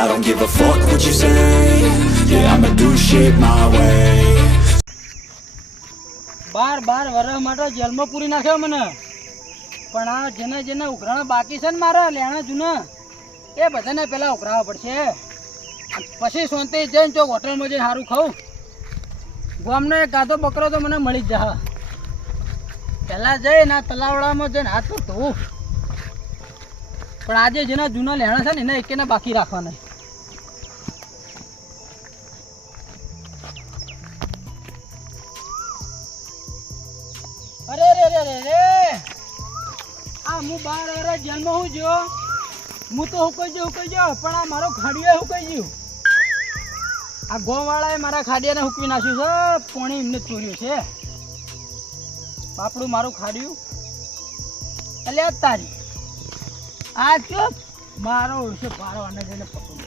I don't give a fuck what you say. Yeah, I'ma do shit my way. બાર બાર વર્ષ માટે જેલમાં પૂરી નાખ્યો મને. પણ આ જેને જેને ઉઘરાણા બાકી છે ને મારા લેણા જૂના એ બધાને પેલા ઉઘરાવા પડશે. પછી સોંતે જઈને ચોક હોટલમાં જઈને સારું ખાઉં. ગામનો એક ગાધો બકરો તો મને મળી જ જા પહેલા જઈને આ તલાવડામાં જઈને હાથ પગ ધોવું પણ આજે જેના જૂના લેણા છે ને એને એકેને બાકી રાખવાના. હું બાર અરે જેલમાં હું જો હું તો હુકાઈ ગયો હુકાઈ ગયો પણ આ મારો ખાડિયો હુકાઈ ગયો. આ ગોવાળાએ મારા ખાડિયાને હુકવી નાખ્યું છે, પોણી એમને ચોર્યું છે. બાપડું મારું ખાડ્યું. એટલે તારી. આ ચૂપ. મારો છે પારો અને જઈને પકડું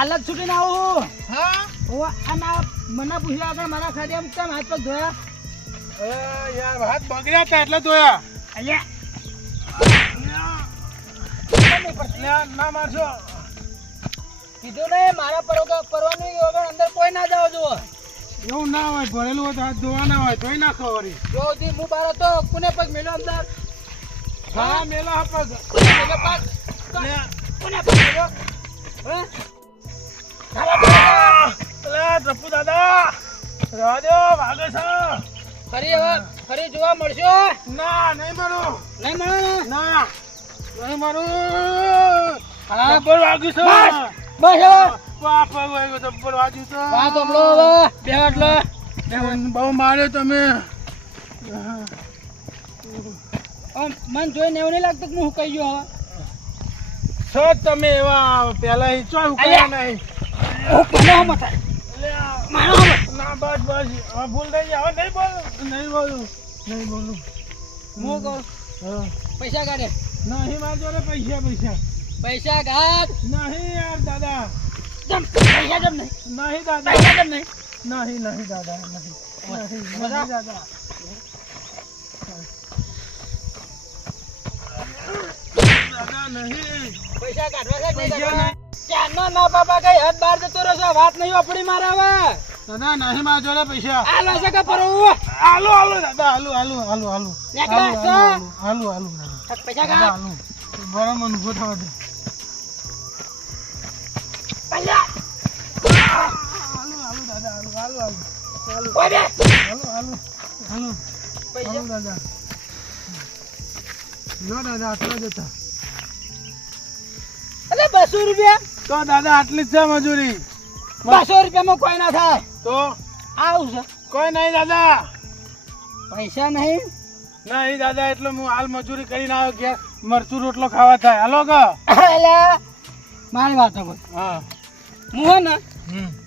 હાલત છૂટીને આવું. હા? ઓ અને મને પૂછ્યા આગળ મારા ખાલી એમ કેમ હાથ પગ ધોયા? એ યાર હાથ બગડ્યા હતા એટલે ધોયા. અહીંયા લ્યા, ના મારશો. કીધું ને મારા પરવાની વગર અંદર કોઈ ના જાવ જુઓ. એવું ના હોય ભરેલું હોય તો હાથ ધોવાના હોય તોય ના ખબર જો દી હું બાર હતો કોને પગ મેલો અંદર? હા મેલો કોને પગ? કોને પગ મેલ્યો હે? ટપુ દાદા રહેવા દો વાગે છે ફરી હવે ફરી જોવા મળશો? ના નહીં મારું નહીં મળે? ને ના નહીં મારું હા જબ્બર વાગ્યું છે. બસ! હવે. બાપ વાગ્યું જબ્બર વાગ્યું છે. વાત હમણો હવે. બે એટલે. બહુ માર્યો તમે. મન જોઈને એવું નહીં લાગતું કે હું કહી ગયો હવે. છો તમે એવા પેલા ઈ ચોય ઉકાયા નહીં. મને હમ થાય લ્યા, મારો હમ ના બસ બસ હવે ભૂલ થઈ ગઈ હવે નહીં બોલું નહીં બોલું નહીં બોલું હું કહું હા. પૈસા કાઢે નહીં મારી જોડે પૈસા પૈસા પૈસા કાઢ નહીં યાર દાદા જમ પૈસા જમ નહીં નહીં દાદા પૈસા જમ નહીં નહીં નહીં દાદા નહીં નહીં નહીં દાદા દાદા નહીં પૈસા કાઢવા છે નહીં પૈસા કાઢવા? ના બાપા કઈ હદ બાર જતો રહેશે વાત નહીં વાપરી મારે હવે. દાદા નહીં મારી જોડે પૈસા. આ છે કે પરવું? હાલો હાલો દાદા હાલો હાલો હાલો નીકળો, હાલો હાલો હાલો હાલો દાદા. પૈસા દાદા કાઢ. હાલો. બરાબર ઊભો થવા દે. પૈસા. હાલો હાલો દાદા હાલો હાલો હાલો. હાલો બે. હાલો હાલો હાલો. પૈસા. દાદા. લો દાદા આટલા જ અલે બસો રૂપિયા? તો દાદા આટલી જ છે મજૂરી. બસો રૂપિયામાં કોઈ ના થાય. તો? આવું છે. કોઈ નહીં દાદા. પૈસા નહીં? નહીં દાદા એટલે હું હાલ મજૂરી કરીને આવ્યો ઘેર. મરચું રોટલો ખાવા થાય. હાલો કે એટલે મારી વાત હા. હું હે ને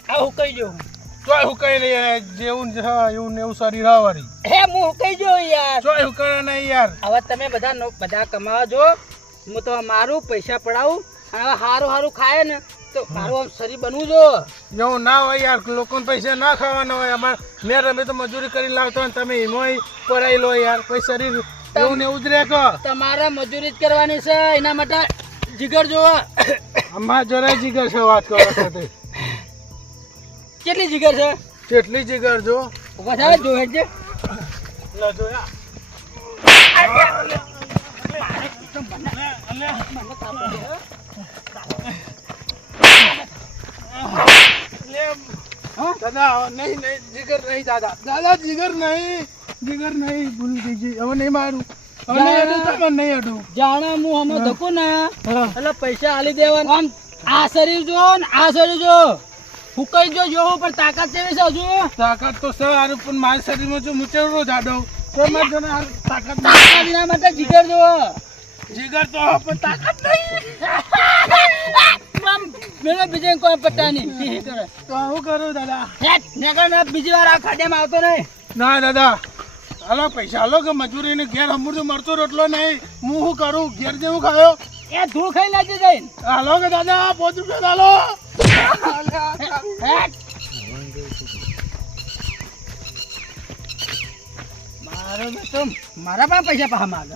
આવું કહી જો ચોય હુકાઈ નહીં જેવું છે એવું ને એવું શરીર હા વળી. હે હું કહી જો યાર. ચોય હુકાઈ નહીં યાર. હવે તમે બધા બધા કમાવા જો. હું તો મારું પૈસા પડાવું. હવે સારું સારું ખાય ને તો મારું આમ શરીર બનવું જો એવું ના હોય યાર લોકોને પૈસા ના ખાવાના હોય. અમારે મેં તમે તો મજૂરી કરી લાવતો હોય ને તમે એમાંય પડાઈ લો યાર કોઈ શરીર એવું ને જ કહો તમારે મજૂરી જ કરવાની છે એના માટે જીગર જોવો અમારા જરાય જીગર છે વાત કરો સાથે. કેટલી જીગર છે? કેટલી જીગર જો? વધારે જોવે છે જોયા હા? દાદા જીગર નહીં જીગર નહીં જીગર નહીં હવે નહીં મારું આ શરીર જો ને આ શરીર પણ તાકાત કેવી છે હજુ તાકાત તો છે હારું પણ મારા શરીરમાં જો તાકાત જીગર જો જીગર તો પણ તાકાત નહીં. મેળો બીજે કોઈ પટ્ટા નહીં. તો હું કરું દાદા? હેટ, ના ને બીજી વાર આ ખાડ્યામાં આવતો નહીં. ના દાદા. હાલો પૈસા હાલો કે મજૂરીને ઘેર અમૃત મરતો રોટલો નહીં. હું શું કરું? ઘેર જેવું ખાયો? એ ધૂળ ખાઈ લાગી જઈને હાલો કે દાદા પાંચ રૂપિયા હાલો. મારો તો મારા પણ પૈસા પાહા માગે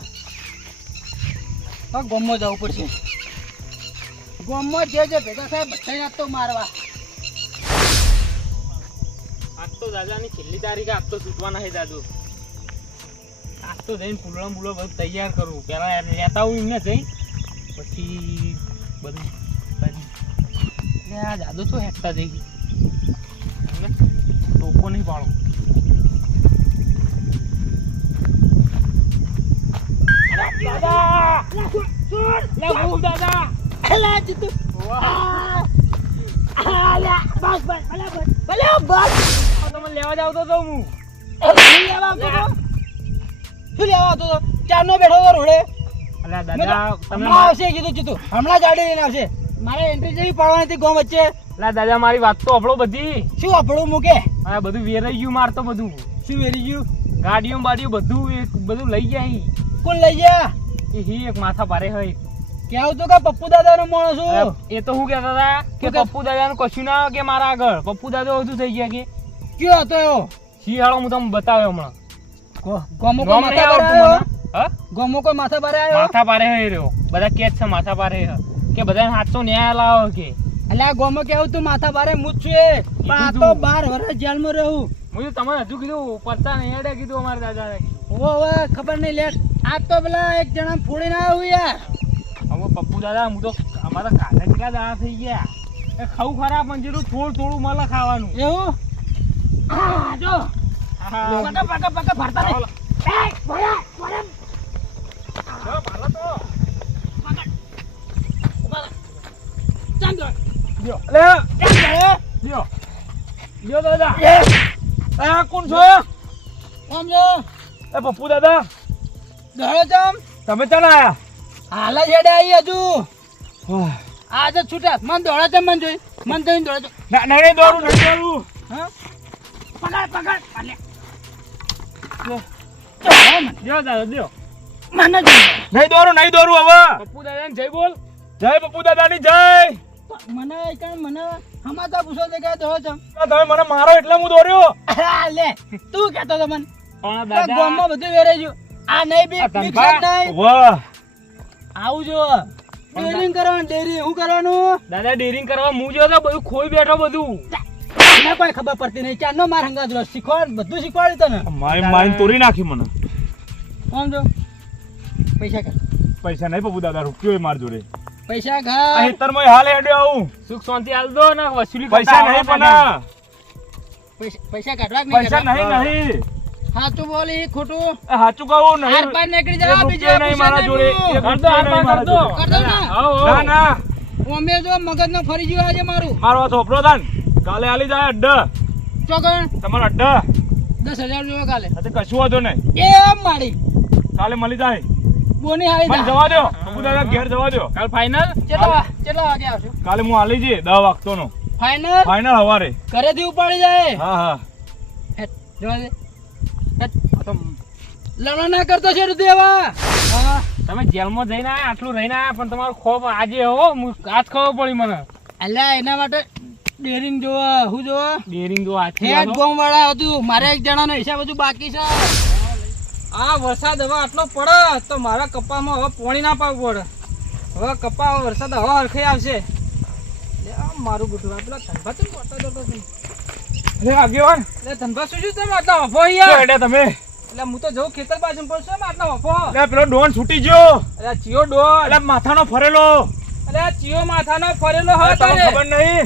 ગમો જવું પડશે. ગોમમાં જે જે ભેગા થાય બધાને આજ તો મારવા. આજ તો દાદાની છેલ્લી તારીખે આજ તો છૂટવાના છે દાદુ. આજ તો જઈને ફૂલડા બુલો બધું તૈયાર કરવું પેલા લેતા આવું એમને જઈ પછી બધું કરી. આ દાદુ તો હેકતા જઈ. ટોપો નહીં પાડો. દાદા! દાદા! એલા જીતુ આલા બસ બસ ભલે બસ ભલે બસ આ તમે લેવા જાવ તો તો હું લેવા આવતો તો શું લેવા આવતો તો ચારનો બેઠો તો રોડે તો દાદા તમે હમણાં આવશે કીધું જીતુ હમણાં ગાડી લઈને આવશે મારે એન્ટ્રી જેવી પાડવાની હતી ગોમ વચ્ચે લા દાદા મારી વાત તો અફળો બધી શું અફળો મૂકે આ બધું વેરાઈ ગયું મારતો બધું શું વેરી ગયું ગાડીઓ બાડીઓ બધું એક બધું લઈ જાય. કોણ લઈ ગયા? એ એક માથા ભારે હોય. કેવું તો કે પપ્પુ દાદા નો માણસ એ તો હું હતા? કે શું કે? પપ્પુ કશું ના કે મારા આગળ? પપ્પુ દાદા બધું થઈ ગયા કે? કયો હતો એવો? શિયાળો હું તમને બતાવ્યો હમણાં. ગોમો કોઈ માથા આવડતું આવ્યો? ગોમો કોઈ માથા બારે આવ્યો? માથા ભારે હોય રહ્યો. બધા કે જ છે માથા છે. કે બધા સાચો ન્યાય લાવો કે? એટલે આ ગોમો કેવું તું માથા બારે? હું છે પણ આ તો કીધું. બાર વર્ષ જેલમાં રહું. હું તો તમને હજુ કીધું પડતા નહીં. કીધું અમારા દાદાને ઓવે ખબર નહીં લે આ તો પેલા એક જણા ફોડીને આવ્યું યાર. પપ્પુ દાદા હું તો અમારા કાલે કેટલા દાડા થઈ ગયા? એ ખાવું ખરા પણ જેટલું થોડું થોડું મળે ખાવાનું. એવું? હા જો. હા. પકા પકા પકા ભરતા નહીં. એ, ભર્યા, ભર્યા. ચાલ દો. લ્યો. ચાલ દો. લ્યો. લ્યો. દાદા. એ, એ કોણ છો? આમ જો એ પપ્પુ દાદા. તમે ચાલ આયા? હાલ હેડે આવી હજુ. આજે છૂટા. મન દોડા છે મન જોઈ. મન જોઈને દોડા ના નહીં દોરું નહીં દોરું હા? પકડ. જો, દાદા મને નહીં દોરું નહીં દોરું હવે. પપ્પુ દાદા જય બોલ. જય પપ્પુ દાદાની જય. મને મને હમાતા પૂછો છે કે દોડો તમે મને મારો એટલે હું દોર્યો લે તું કહેતો તો મને. પણ આ ગામમાં બધું વેરાઈ ગયું. આ નહીં બી નહીં? વાહ. આવું જો. ડેરિંગ કરવાનું ડેરિંગ હું કરવાનું? દાદા ડેરિંગ કરવા. હું જો તો બધું ખોઈ બેઠો બધું. મને કોઈ ખબર પડતી નહીં. ચારનો માર હંગાત રહ્યો? શીખવાડ બધું શીખવાડ્યું તને? મારી માઈન તોડી નાખી મને. કોણ જો? પૈસા કર પૈસા નહીં પપ્પુ દાદા રૂપિયો માર જોડે. પૈસા ઘા હેતરમાં હાલ હેડ્યો આવું. સુખ શાંતિ હાલ દો ને વસૂલી પૈસા નહીં પણ પૈસા પૈસા કાઢવા કે પૈસા નહીં નહીં. સાચું બોલી ખોટું. સાચું કહું નહીં. પાર નીકળી જા બીજા નહીં મારા જોડે. કર દો હાથ કર દો કર દો ને. ના ના. ઓમે જો મગજનો ફરી ગયો આજે મારું. મારો છોપરો થાય કાલે આલી જાય અડ્ડા. ચોકણ. તમારો અડ્ડા. દસ હજાર જેવો કાલે. અતે કશું વાંધો નહીં. એ મારી. કાલે મળી જાય. બોની હાલી મને જા. જવા દો. પપ્પુ દાદા ઘેર જવા દો. કાલ ફાઇનલ કેટલા કેટલા વાગે આવશું? કાલે હું આલી જઈએ દસ વાગતો નો ફાઈનલ ફાઇનલ હવારે. ઘરેથી ઉપાડી જાય. હા હા. જવા દે. હેટ. લડો ના કરતો છે હા. તમે જેલમાં જઈને આયા આટલું રહીને આયા પણ તમારો ખોફ આજે હો હું આજ ખબર પડી મને. અલ્યા એના માટે ડેરિંગ જોવા હું જોવા? ડેરિંગ જો આજ હેડ ગોમ વાળા હતું. મારે એક જણાનો હિસાબ બધું બાકી છે. આ વરસાદ હવે આટલો પડે તો મારા કપામાં હવે પોણી ના પાવું પડે. હવે કપા વરસાદ હવે હરખે આવશે. લે મારું આ પેલા ધનભા ચમ પોતા જતો છે? અરે આગેવાન લે ધનભા શું શું તમે આટલા હેડ્યા તમે? એટલે હું તો જઉં ખેતર બાજુ પણ એમ આટલા વફો અરે પેલો ડોન છૂટી ગયો. અરે ચિયો ડોલ અરે માથાનો ફરેલો. અરે ચિયો માથાનો ફરેલો હવે તમને ખબર નહીં?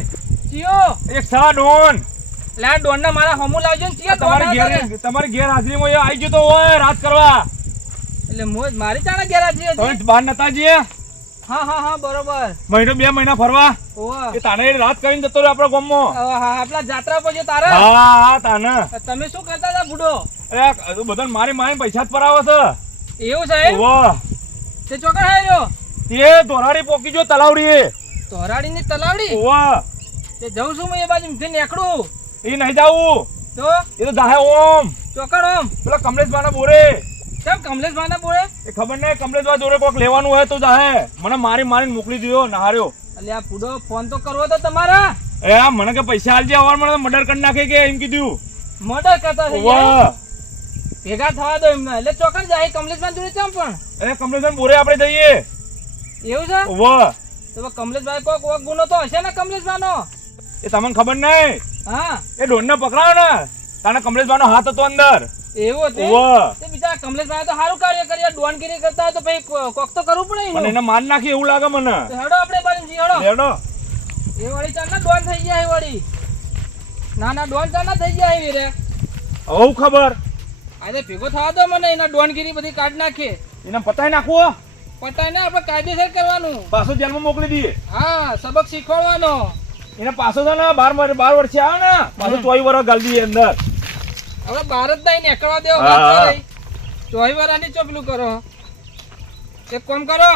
ચિયો. એક સા ડોન. એટલે આ ડોન ના મારા હમુ લાવજો ને ચિયો તમારી ઘેર તમારી ઘેર હાજરીમાં આવી ગયો તો હોય રાત કરવા. એટલે મોજ મારી ચાણે ગેરાજી તમે બહાર નતા જઈએ? હા હા હા બરોબર. મહિનો બે મહિના ફરવા? એ તાને રાત કરીને જતો રહ્યો આપણા ગામમાં. હા જાત્રા પર તારા. હા હા તાને તમે શું કરતા હતા બુડો? અરે બધા મારી મારી પૈસા જ પરાવો છે. એવું છે વાહ તે ચોકડ આવ્યો તે ધોરાડી પોકી જો તલાવડી ધોરાડી ની તલાવડી? વાહ તે જઉં છું હું એ બાજુ થી નેકડું એ નહીં જાવું. તો? એ તો દાહે ઓમ. ચોકડ ઓમ. પેલા કમલેશ બાના બોરે. કેમ કમલેશ ના બોરે? એ ખબર નહીં કમલેશભાઈ જોડે કોક લેવાનું હોય તો જાહે. મને મારી મારીને મોકલી દીધો નહાર્યો. અલ્યા આ પૂડો ફોન તો કરવો તો તમારા. એ આ મને કે પૈસા આલજે અવાર મને મર્ડર કરી નાખે કે એમ કીધું. મર્ડર કરતા થઈ ગયા? ભેગા થવા દો એમને. એટલે ચોકન જાય. કમલેશભાઈ જોડે ચમ પણ? એ કમલેશભાઈ બોરે આપણે જઈએ. એવું છે? વાહ તો કમલેશભાઈ કોક કોક ગુનો તો હશે ને કમલેશભાઈ નો એ તમને ખબર નહીં હા. એ ડોનને પકડાયો ને? તાને કમલેશભાઈનો હાથ હતો અંદર. એવું હતું વાહ તે બીજા કમલેશભાઈ તો સારું કાર્ય કર્યા. ડોનગીરી કરતા તો ભાઈ કોક તો કરવું પડે અને એનું. એને માન નાખી એવું લાગે મને. હેડો આપણે જઈએ, હેડો. લેડો એ વાળી ચાલ ના ડોન થઈ ગયા એ વાળી. ના ના ડોન ચાલ ના થઈ ગયા એ રે હવ ખબર. આજે ભેગો થવા દો મને એના ડોનગીરી બધી કાઢ નાખે. એને પતાઈ નાખવો પતાઈ ના આપણે કાયદેસર કરવાનું. પાછો જેલમાં મોકલી દઈએ. હા સબક શીખવાડવાનો. એને પાછો છે ને બાર બાર વર્ષે આવે ને પાછો ચોવી વર્ષ ગાલી દઈએ અંદર. હવે ભારત નહીં નીકળવા દેવો ચોવી. ચોઈ ચોપલું કરો. એક કામ કરો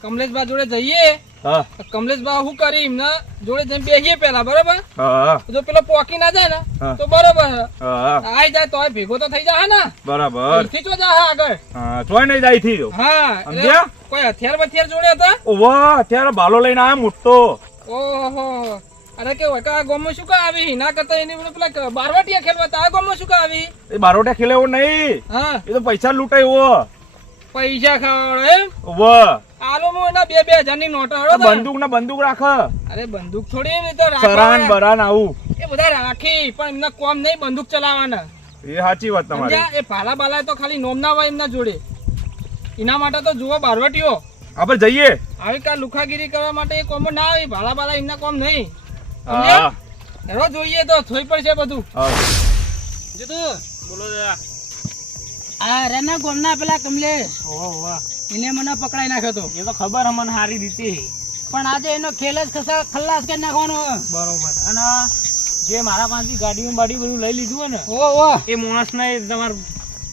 કમલેશભાઈ જોડે જઈએ. હા. કમલેશબા શું કરી એમને જોડે જઈને બેસીએ પેલા બરાબર? હા. જો પેલો પોકી ના જાય ને તો બરોબર. હા. આઈ જાય તોય ભેગો તો થઈ જાય ને. બરાબર. થી ચો જાય આગળ. હા ચોય નહીં જાય થી હા સમજ્યા? કોઈ હથિયાર બથિયાર જોડે હતા? વાહ અત્યારે ભાલો લઈને આયા મોટો. ઓહો. અરે કે હોય કે આ ગામમાં શું કા આવી? ના કરતા એની પેલું પેલા બારવાટિયા ખેલવા તા ગોમો શું કા આવી? એ બારવાટિયા ખેલે એવો નહીં. હા. એ તો પૈસા લૂંટાય એવો પૈસા ખાવાડો એમ? વાહ આલો બે બે હજારની નોટો બંદૂક ને બંદૂક રાખ. અરે બંદૂક થોડી તો સરાન બરાન આવું. એ બધા રાખી પણ એમના કોમ નહીં બંદૂક ચલાવવાના. એ સાચી વાત તમારી. એ ભાલા બાલા તો ખાલી નોમ ના હોય એમના જોડે. એના માટે તો જુઓ બારવટીઓ. આપણે જઈએ. આવી કા લુખાગીરી કરવા માટે એ કોમો ના આવી. ભાલા બાલા એમના કોમ નહીં. હા. જોઈએ તો થોઈ પડશે બધું. હા. બોલો દાદા. આ રેના ગોમના પેલા કમલેશ. એને મને પકડાઈ નાખ્યો તો એ તો ખબર અમને સારી દીધી પણ આજે એનો ખેલ જ ખસા ખલ્લાસ કરી નાખવાનો. બરોબર. અને જે મારા પાસેથી ગાડીઓ બાડી બધું લઈ લીધું હોય ને ઓ ઓ એ માણસને તમારે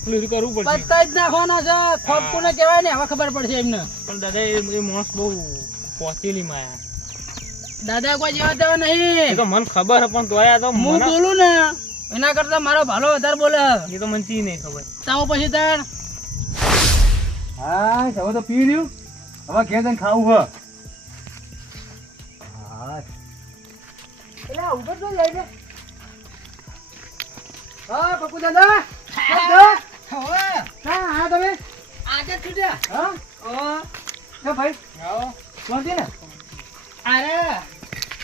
ક્લિયર કરવું પડશે. પત્તા જ નાખવાનો છે. ખોપકુને કહેવાય ને હવે ખબર પડશે એમને. પણ દાદા એ માણસ બહુ પહોંચેલી માયા. દાદા કોઈ જેવા તેવા નહીં. તો મને ખબર પણ તોય તો હું બોલું ને. એના કરતા મારો ભાલો વધારે બોલે એ તો મને ચી નહીં ખબર. તાવો પછી તાર. હા હવે તો પી રહ્યું હવે ઘેર જઈને ખાવું હ. એટલે ઉપર તો લઈ લે હા પપ્પુ દાદા હા હા તમે? આજે છૂટ્યા. હા? ઓ કે ભાઈ. આવો શાંતિ ને. અરે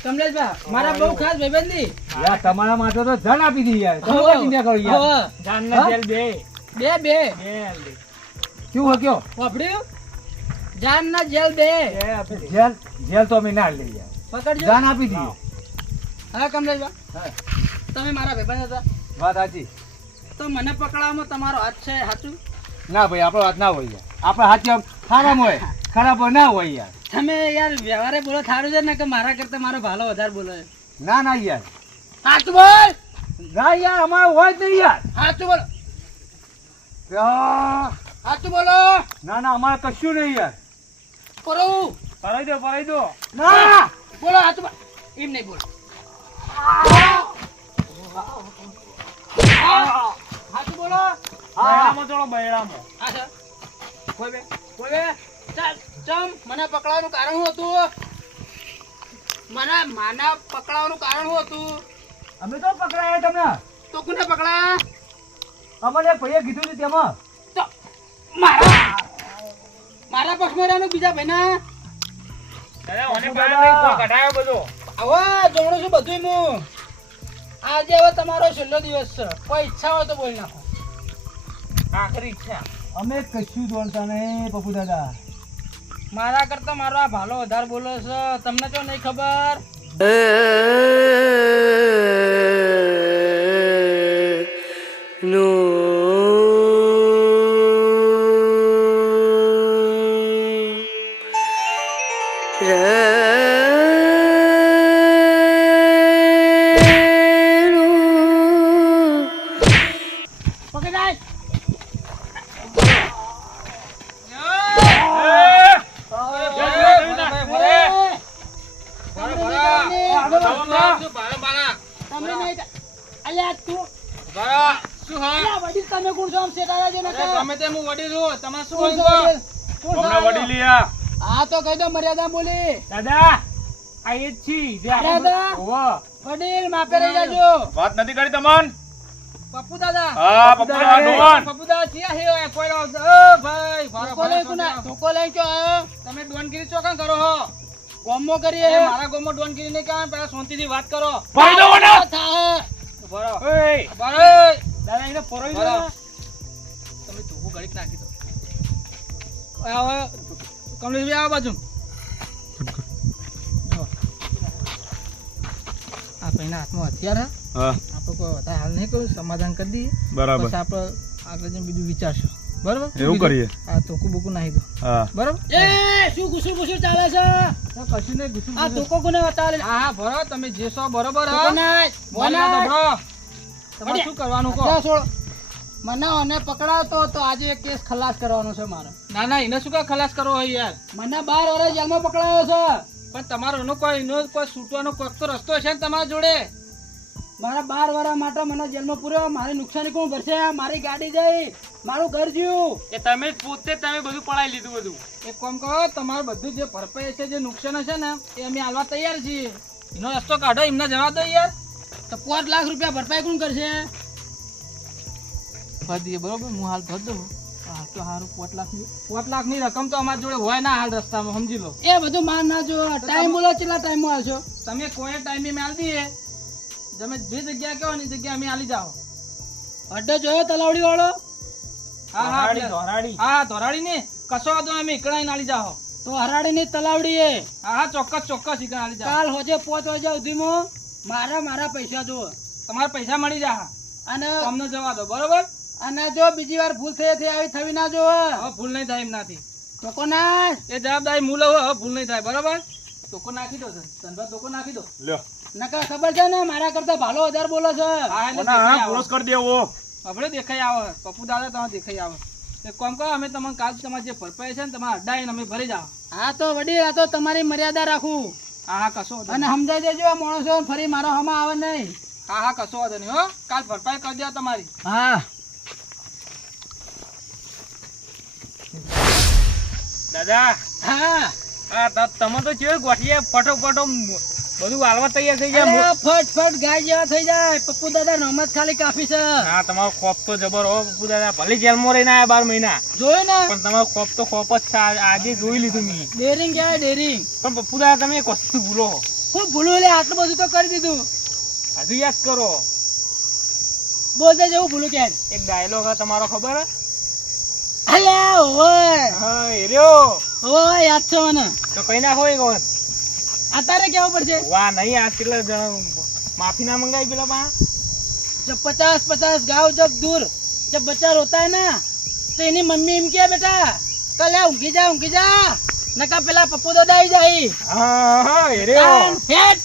કમલેશભાઈ મારા બહુ ખાસ ભાઈબંધી. યાર તમારા માટે તો ધન આપી દી યાર. તમે ચિંતા કરો યાર. ધન હા? જેલ બે બે બે. બે હાલ દે. કેવું હો કયો વાપર્યું જાન ના જેલ બે. જેલ જેલ તો અમે ના લઈ યાર પકડજો. જાન આપી દી હા કમલેશભાઈ. તમે મારા ભાઈબંધ હતા. વાત સાચી. તો મને પકડવામાં તમારો હાથ છે સાચું ના ભાઈ આપણો હાથ ના હોય યાર. આપણે હાથ આમ ખરાબ હોય ખરાબ હોય ના હોય યાર. તમે યાર વ્યવહારે બોલો થારું છે ને કે મારા કરતા મારો ભાલો વધારે બોલો? ના ના યાર. સાચું બોલ. ના યાર અમારે હોય જ નહીં યાર. સાચું બોલો. યા. બોલો. ના ના અમારે કશું નહીં યાર. કરું પરાઈ દો પરાઈ દો. ના. બોલો સાચું એમ નહીં બોલ. સાચું બોલો. બૈરામાં ચલો બૈરામાં કોઈ બે કોઈ બે. ચમ. મને પકડવાનું કારણ શું હતું? મને માના પકડવાનું કારણ શું હતું? અમે તો પકડાયા તમને. તો કોને પકડાયા? અમને ભાઈએ કીધું છે તેમાં. તો મારા મારા પક્ષમાં રહેવાનું બીજા ભાઈના? દાદા ઓને બહાર કઢાયો બધો. હવે જોણું છું બધું હું આજે હવે તમારો છેલ્લો દિવસ છે. કોઈ ઈચ્છા હોય તો બોલી નાખો. આખરી ઈચ્છા. અમે કશું જોડતા નહીં દાદા. મારા કરતા મારો આ ભાલો વધારે બોલો છે. તમને તો નહીં ખબર? પકડાય હમણાં વડીલ? વડીલિયા હા તો કહી દો મર્યાદા બોલી. દાદા આ એ જ છી. જે દાદા? હોવે. વડીલ માપે રહી જાજો. વાત નથી કરી તમન? પપ્પુ દાદા. હા પપ્પુડા ડોન પપ્પુ દાદા ચિયા હે કોઈ ઓ ભાઈ ભારો ધોકો લઈ ભારો કોના- સોંટ્યો. ધોકો લઈ ક્યો તમે ડોનગીરી ચોકન કરો હો. ગોમો કરીએ. મારા ગોમો ડોનગીરી નહીં પેલા પહેલા શાંતિથી વાત કરો. ભાઈ દો મને બરો ઓય! બરો દાદા એને પરોઈ દો. તમે ધોકો ઘડીક નાખી આવો કમલેશભાઈ આવો બાજુ. આ પહેલા હાથમાં હથિયાર હા. આપણે કોઈ વધારે હાલ નહીં કર્યું સમાધાન કરી દઈએ. બરાબર. આપણે આગળ જઈને બીજું વિચારશું. બરાબર? એવું કરીએ. આ ધોકું બોકું નાહી દો. હા. બરાબર? એ શું ગુસુ ગુસુ ચાલે છે? કશું નહીં ગુસ્સું આ ધોકો કોને બતાવે હા હા ભરો. તમે જે સો બરોબર હા. તમારે શું કરવાનું કહો. મને અને પકડાવતો તો આજે એક કેસ ખલાસ કરવાનો છે મારે. ના ના એને શું કા ખલાસ કરવો હોય યાર? મને બાર વર્ષ જેલમાં પકડાયો છે. પણ તમારો એનો કોઈ એનો કોઈ છૂટવાનો કોક તો રસ્તો છે ને તમારા જોડે? મારા બાર વર્ષ માટે મને જેલમાં પૂર્યો. મારે નુકસાની કોણ ભરશે? મારી ગાડી જઈ મારું ઘર જ્યું એ તમે પોતે તમે બધું પડાવી લીધું બધું. એક કોમ કહો તમારું બધું જે ભરપાઈ છે જે નુકસાન છે ને એ અમે હાલવા તૈયાર છીએ. એનો રસ્તો કાઢો એમને જવા દો યાર. તો પાંચ લાખ રૂપિયા ભરપાઈ કોણ કરશે? ભર બરોબર? હું હાલ ભર દઉં. હા તો સારું રકમ તો અમારી જોડે હોય ના હાલ રસ્તામાં સમજી લો. એ બધું માર ના જો. ટાઈમ બોલો કેટલા ટાઈમમાં આવશો તમે કોઈ ટાઈમે મેં આલી દઈએ. તમે જે જગ્યા કહો ને જગ્યા અમે આલી જાઓ. અડ્ડો જોયો તલાવડી વાળો? હા હા આપણે- હા ધોરાડી ને. કશો વાંધો અમે ઈકડાઈને આલી જાઓ. તો હરાડીની તલાવડી એ હા હા ચોક્કસ ચોક્કસ એકડા આલી જાઓ. કાલ હોજે પાંચ વાગ્યા સુધીમાં મારા મારા પૈસા જુઓ. તમારા પૈસા મળી જા અને અમને જવા દો બરોબર? અને જો બીજી વાર ભૂલ થઈ હતી આવી થવી ના જોવો હવે ભૂલ નહીં થાય એમનાથી તો કોના એ જવાબદારી હું લઉં હવે ભૂલ નહીં થાય બરોબર? ધોકો નાખી દો ધનભાઈ ધોકો નાખી દો. લ્યો. નકા ખબર છે ને મારા કરતા ભાલો વધારે બોલો છે. ક્લોઝ કરી દેવો આપણે દેખાઈ આવે પપ્પુ દાદા તમે દેખાઈ આવે. એક કામ કરો અમે તમને કાલ તમારે જે ભરપાઈ છે ને તમારે અડાઈને અમે ભરી જાઓ. હા તો વડીલ આ તો તમારી મર્યાદા રાખું. હા હા કશો અને સમજાઈ દેજો આ માણસો ફરી મારો હમા આવે નહીં. હા હા કશો વાંધો નહીં હો. કાલ ભરપાઈ કરી દો તમારી. હા. દાદા. હા. હા તમે તો કેવું ગોઠીએ ફટો ફટો બધું હાલવા તૈયાર થઈ જાય ગયા. ફટ ફટ ગાય જેવા થઈ જાય. પપ્પુ દાદા નમત ખાલી કાફી છે. હા તમારો ખોફ તો જબર હો પપ્પુ દાદા. ભલે જેલમાં રહીને આયા બાર મહિના. જોયું ને? પણ તમારો ખોફ તો ખોફ જ છે. આજે જોઈ લીધું મેં. ડેરિંગ ક્યાં ડેરિંગ? પણ પપ્પુ દાદા તમે એક વસ્તુ ભૂલો હું. ભૂલું એટલે આટલું બધું તો કરી દીધું. હજુ યાદ કરો. બોલતે જેવું ભૂલું કે એક ડાયલોગ તમારો ખબર હે? અલ્યા ઓય. હા એર્યો ઓય યાદ છે મને. કેવું પડશે? વાહ નહીં આ કેટલા પચાસ પચાસ ગાવ જબ દૂર. જબ બચ્ચા રોતા હે ના તો એની મમ્મી એમ કે બેટા કલે ઊંઘી જા ઊંઘી જા. નકા પેલા પપ્પુ દાદા આવી જાય. હેટ